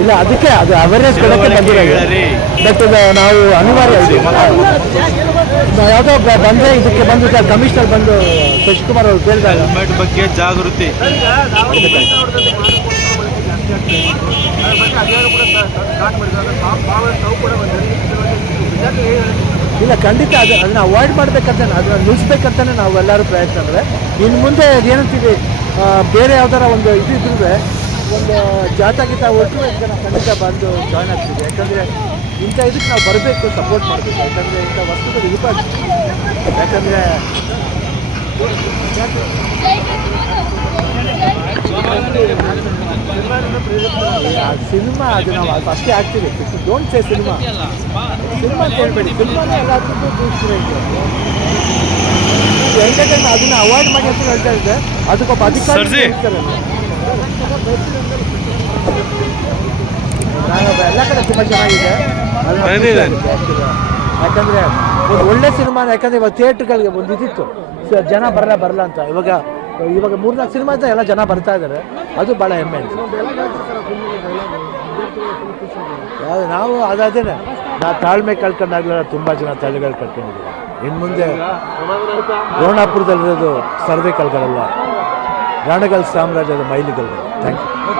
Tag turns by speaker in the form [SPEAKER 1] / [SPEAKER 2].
[SPEAKER 1] ಇಲ್ಲ ಅದಕ್ಕೆ ಅದು ಅವೇರ್ನೆಸ್ ಕೊಡಕ್ಕೆ ಬಂದಿರೋದು. ಬಟ್ ನಾವು ಅನಿವಾರ್ಯ ಇದೆ. ಯಾವುದೋ ಬಂದ್ರೆ ಇದಕ್ಕೆ ಬಂದು ಸರ್ ಕಮಿಷನರ್ ಬಂದು ಶಶಿಕುಮಾರ್ ಅವರು ಕೇಳಿದಾಗ
[SPEAKER 2] ಬಗ್ಗೆ ಜಾಗೃತಿ.
[SPEAKER 1] ಇಲ್ಲ ಖಂಡಿತ ಅದು ಅದನ್ನ ಅವಾಯ್ಡ್ ಮಾಡ್ಬೇಕಂತ ಅದನ್ನ ನಿಲ್ಲಿಸ್ಬೇಕಂತಾನೆ ನಾವು ಎಲ್ಲರೂ ಪ್ರಯತ್ನ ಅಂದರೆ ಇನ್ನು ಮುಂದೆ ಅದೇನಂತೀವಿ ಬೇರೆ ಯಾವ್ದಾರ ಒಂದು ಇದು ಇದ್ರೆ ಒಂದು ಜಾಥಾ ಗೀತ ಹೊರಟು ಇದಕ್ಕೆ ನಾವು ಖಂಡಿತ ಬಂದು ಜಾಯ್ನ್ ಆಗ್ತೀವಿ. ಯಾಕಂದರೆ ಇಂಥ ಇದಕ್ಕೆ ನಾವು ಬರಬೇಕು ಸಪೋರ್ಟ್ ಮಾಡಬೇಕು. ಯಾಕಂದರೆ ಇಂಥ ವಸ್ತುಗಳು ಇರಬಾರ್ದು. ಯಾಕಂದರೆ ಸಿನಿಮಾ ಅದು ನಾವು ಅದು ಅಷ್ಟೇ ಆಗ್ತೀವಿ. ಡೋಂಟ್ ಸೇ ಸಿನಿಮಾ ಸಿನಿಮಾ ಅಂತ ಹೇಳ್ಬೇಡಿ. ಎಲ್ಲ ಎಲ್ಲದಕ್ಕೂ ದೂಷಣೆ ಎಂಟರ್ಟೈನ್ ಅದನ್ನ ಅವಾಯ್ಡ್ ಮಾಡಿ ಅಂತ ಹೇಳ್ತಾ ಇದ್ದೆ ಅದಕ್ಕೊಬ್ಬ ಅಧಿಕಾರಿ ಎಲ್ಲ ಕಡೆ ತುಂಬ ಚೆನ್ನಾಗಿದೆ. ಯಾಕಂದ್ರೆ ಒಂದು ಒಳ್ಳೆ ಸಿನಿಮಾ ಯಾಕಂದ್ರೆ ಇವಾಗ ಥಿಯೇಟರ್ಗಳಿಗೆ ಒಂದು ಇದಿತ್ತು. ಜನ ಬರಲ್ಲ ಬರಲ್ಲ ಅಂತ. ಇವಾಗ ಇವಾಗ ಮೂರ್ನಾಲ್ಕು ಸಿನಿಮಾ ಅಂತ ಎಲ್ಲ ಜನ ಬರ್ತಾ ಇದ್ದಾರೆ. ಅದು ಭಾಳ ಹೆಮ್ಮೆ. ನಾವು ಅದಾದೇನೆ ನಾ ತಾಳ್ಮೆ ಕಳ್ಕೊಂಡಾಗ್ಲೂ ತುಂಬ ಜನ ತಲೆಗಳು ಕಳ್ಕೊಂಡಿದ್ದೀವಿ ಇನ್ನು ಮುಂದೆ ರೋಣಾಪುರದಲ್ಲಿರೋದು ಸರ್ವೆ ಕಲ್ಗಳಲ್ಲ ರಾಣಗಲ್ ಸಾಮ್ರಾಜ್ಯದ ಮೈಲಿಗಲ್ಗಳು. Thank you